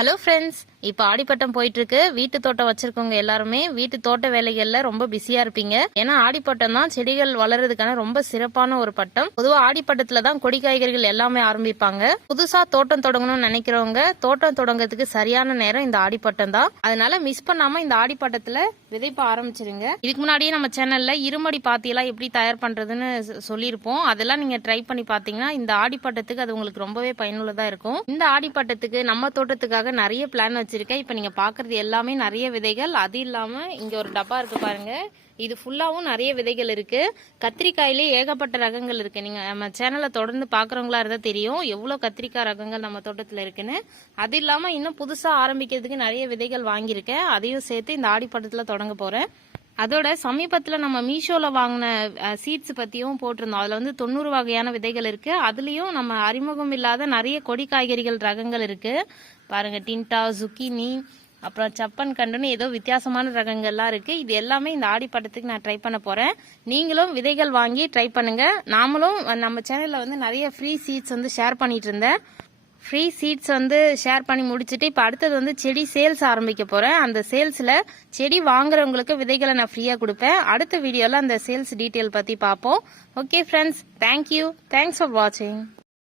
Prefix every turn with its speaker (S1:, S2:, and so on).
S1: Hello friends இப்போ ஆடிப்பட்டம் போயிட்டு இருக்கு வீட்டு தோட்டம் வச்சிருக்கவங்க எல்லாருமே வீட்டு தோட்ட வேலைகள்ல ரொம்ப பிஸியா இருப்பீங்க. ஏன்னா ஆடிப்பட்டம் தான் செடிகள் வளர்றதுக்கான ரொம்ப சிறப்பான ஒரு பட்டம். பொதுவா ஆடிப்பட்டத்துல தான் கொடி காய்கறிகள் எல்லாமே ஆரம்பிப்பாங்க. புதுசா தோட்டம் தொடங்கணும்னு நினைக்கிறவங்க தோட்டம் தொடங்குறதுக்கு சரியான நேரம் இந்த ஆடிப்பட்டம் தான். அதனால மிஸ் பண்ணாம இந்த ஆடிப்பட்டத்துல விதைப்ப ஆரம்பிச்சிருங்க. இதுக்கு முன்னாடியே நம்ம சேனல்ல இருமடி பாத்தியெல்லாம் எப்படி தயார் பண்றதுன்னு சொ- சொல்லியிருப்போம். அதெல்லாம் நீங்க ட்ரை பண்ணி பாத்தீங்கன்னா இந்த ஆடிப்பட்டத்துக்கு அது உங்களுக்கு ரொம்பவே பயனுள்ளதா இருக்கும். இந்த ஆடிப்பட்டத்துக்கு நம்ம தோட்டத்துக்காக நிறைய பிளான் வச்சிருக்கேன். இப்போ நீங்க பாக்குறது எல்லாமே நிறைய விதைகள். அது இல்லாம இங்க ஒரு டப்பா இருக்கு பாருங்க. இது ஃபுல்லாவும் நிறைய விதைகள் இருக்கு. கத்திரிக்காயிலே ஏகப்பட்ட ரகங்கள் இருக்கு. நீங்க நம்ம சேனலை தொடர்ந்து பாக்குறவங்களா இருந்தா தெரியும் எவ்வளவு கத்திரிக்காய் ரகங்கள் நம்ம தோட்டத்துல இருக்குன்னு. அது இல்லாம இன்னும் புதுசா ஆரம்பிக்கிறதுக்கு நிறைய விதைகள் வாங்கியிருக்கேன். அதையும் சேர்த்து இந்த ஆடிப்பட்டத்துல தொடங்க போறேன். அதோட சமீபத்தில் நம்ம மீஷோவில் வாங்கின சீட்ஸ் பற்றியும் போட்டிருந்தோம். அதில் வந்து தொண்ணூறு வகையான விதைகள் இருக்குது அதுலேயும் நம்ம அறிமுகம் இல்லாத நிறைய கொடி காய்கறிகள் ரகங்கள் இருக்குது பாருங்கள் டின்டா சுக்கினி அப்புறம் சப்பன் கண்டுன்னு ஏதோ வித்தியாசமான ரகங்கள்லாம் இருக்குது இது எல்லாமே இந்த ஆடிப்பட்டத்துக்கு நான் ட்ரை பண்ண போகிறேன் நீங்களும் விதைகள் வாங்கி ட்ரை பண்ணுங்கள் நாமளும் நம்ம சேனலில் வந்து நிறைய ஃப்ரீ சீட்ஸ் வந்து ஷேர் பண்ணிட்டு இருந்தேன். ஃப்ரீ சீட்ஸ் வந்து ஷேர் பண்ணி முடிச்சுட்டு இப்போ அடுத்தது வந்து செடி சேல்ஸ் ஆரம்பிக்க போகிறேன் அந்த சேல்ஸில் செடி வாங்குறவங்களுக்கு விதைகளை நான் ஃப்ரீயாக கொடுப்பேன். அடுத்த வீடியோவில் அந்த சேல்ஸ் டீட்டெயில் பற்றி பார்ப்போம். Okay friends thank you thanks for வாட்சிங்